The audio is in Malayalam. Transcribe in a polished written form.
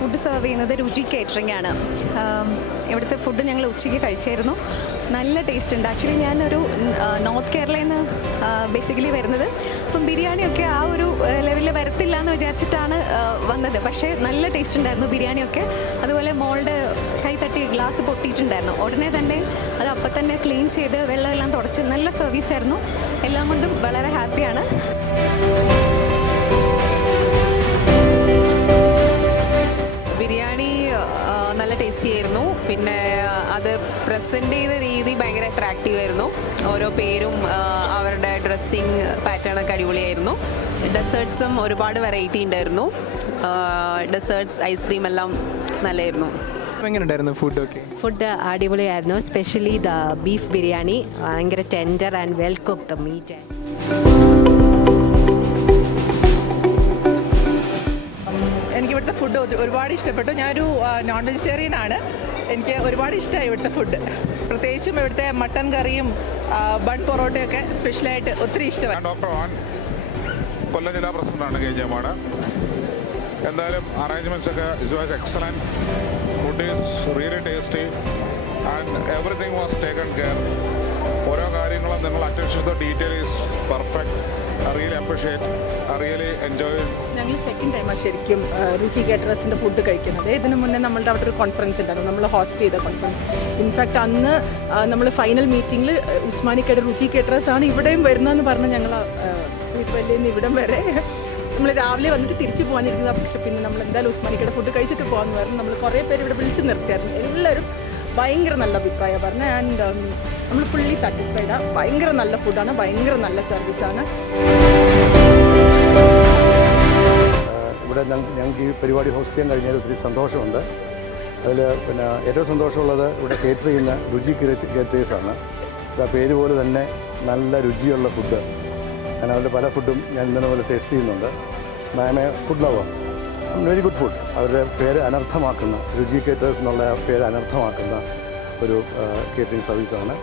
ഫുഡ് സെർവ് ചെയ്യുന്നത് രുചി കേറ്ററിംഗ് ആണ്. ഇവിടുത്തെ ഫുഡ് ഞങ്ങൾ ഉച്ചയ്ക്ക് കഴിച്ചായിരുന്നു. നല്ല ടേസ്റ്റ് ഉണ്ട്. ആക്ച്വലി ഞാനൊരു നോർത്ത് കേരളയിൽ നിന്ന് ബേസിക്കലി വരുന്നത്. അപ്പം ബിരിയാണിയൊക്കെ ആ ഒരു ലെവലിൽ വരത്തില്ല എന്ന് വിചാരിച്ചിട്ടാണ് വന്നത്. പക്ഷേ നല്ല ടേസ്റ്റ് ഉണ്ടായിരുന്നു ബിരിയാണിയൊക്കെ. അതുപോലെ മോളുടെ കൈ തട്ടി ഗ്ലാസ് പൊട്ടിയിട്ടുണ്ടായിരുന്നു. ഉടനെ തന്നെ അത് അപ്പം തന്നെ ക്ലീൻ ചെയ്ത് വെള്ളമെല്ലാം തുടച്ച് നല്ല സർവീസായിരുന്നു. എല്ലാം കൊണ്ടും വളരെ ഹാപ്പിയാണ്. ബിരിയാണി നല്ല ടേസ്റ്റി ആയിരുന്നു. പിന്നെ അത് പ്രസൻറ്റ് ചെയ്ത രീതി ഭയങ്കര അട്രാക്റ്റീവ് ആയിരുന്നു. ഓരോ പേരും അവരുടെ ഡ്രസ്സിങ് പാറ്റേണൊക്കെ അടിപൊളിയായിരുന്നു. ഡെസേർട്ട്സും ഒരുപാട് വെറൈറ്റി ഉണ്ടായിരുന്നു. ഡെസേർട്ട്സ്, ഐസ്ക്രീം എല്ലാം നല്ലതായിരുന്നു. എങ്ങനെയുണ്ടായിരുന്നു ഫുഡൊക്കെ? ഫുഡ് അടിപൊളിയായിരുന്നു. സ്പെഷ്യലി ദ ബീഫ് ബിരിയാണി ഭയങ്കര tender and well cooked meet. എനിക്ക് ഇവിടുത്തെ ഫുഡ് ഒരുപാട് ഇഷ്ടപ്പെട്ടു. ഞാനൊരു നോൺ വെജിറ്റേറിയൻ ആണ്. എനിക്ക് ഒരുപാട് ഇഷ്ടമായി ഇവിടുത്തെ ഫുഡ്. പ്രത്യേകിച്ചും ഇവിടുത്തെ മട്ടൻ കറിയും ബൺ പൊറോട്ടയൊക്കെ സ്പെഷ്യലായിട്ട് ഒത്തിരി ഇഷ്ടമായി. ഡോക്ടർ വാൻ, കൊല്ലം ജില്ലാ പ്രസിഡന്റാണ് KJമാണ്. എന്തായാലും അറേഞ്ച്മെൻറ്റ്സ് ഒക്കെ it was excellent. Food is really tasty and everything was taken care. ഓരോ കാര്യങ്ങളും നിങ്ങൾ attention to detail is perfect. I really appreciate, I really enjoy. ഞങ്ങൾ സെക്കൻഡ് ടൈമാണ് ശരിക്കും രുചി കേറ്ററേഴ്സിൻ്റെ ഫുഡ് കഴിക്കുന്നത്. ഇതിനു മുന്നേ നമ്മളുടെ അവിടെ ഒരു കോൺഫറൻസ് ഉണ്ടായിരുന്നു, നമ്മൾ ഹോസ്റ്റ് ചെയ്ത കോൺഫറൻസ്. ഇൻഫാക്റ്റ് അന്ന് നമ്മൾ ഫൈനൽ മീറ്റിങ്ങിൽ ഉസ്മാനിക്കയുടെ രുചി കേറ്ററേഴ്സാണ് ഇവിടെയും വരുന്നതെന്ന് പറഞ്ഞ് ഞങ്ങൾ തിരുവല്ലയിൽ നിന്ന് ഇവിടം വരെ നമ്മൾ രാവിലെ വന്നിട്ട് തിരിച്ചു പോകാനിരുന്നത്. പക്ഷെ പിന്നെ നമ്മൾ എന്തായാലും ഉസ്മാനിക്കയുടെ ഫുഡ് കഴിച്ചിട്ട് പോകാമെന്ന് പറഞ്ഞു. നമ്മൾ കുറേ പേര് ഇവിടെ വിളിച്ച് നിർത്തിയായിരുന്നു. എല്ലാവരും ഭയങ്കര നല്ല അഭിപ്രായം പറഞ്ഞു. ആൻഡ് നമ്മൾ ഫുള്ളി സാറ്റിസ്ഫൈഡാണ്. ഭയങ്കര നല്ല ഫുഡാണ്, ഭയങ്കര നല്ല സർവീസാണ്. ഇവിടെ ഞങ്ങൾക്ക് ഈ പരിപാടി ഹോസ്റ്റ് ചെയ്യാൻ കഴിഞ്ഞാൽ ഒത്തിരി സന്തോഷമുണ്ട്. അതിൽ പിന്നെ ഏറ്റവും സന്തോഷമുള്ളത് ഇവിടെ കേറ്റർ ചെയ്യുന്ന രുചി കേറ്റേഴ്സാണ്. ആ പേര് പോലെ തന്നെ നല്ല രുചിയുള്ള ഫുഡ്. ഞാൻ അവരുടെ പല ഫുഡും ഞാൻ ഇന്നലെ പോലെ ടേസ്റ്റ് ചെയ്യുന്നുണ്ട്. I M A food lover. Very good food. അവരുടെ പേര് അനർത്ഥമാക്കുന്ന, രുചി കേറ്റേഴ്സ് എന്നുള്ള പേര് അനർത്ഥമാക്കുന്ന ഒരു കേറ്ററിംഗ് സർവീസാണ്.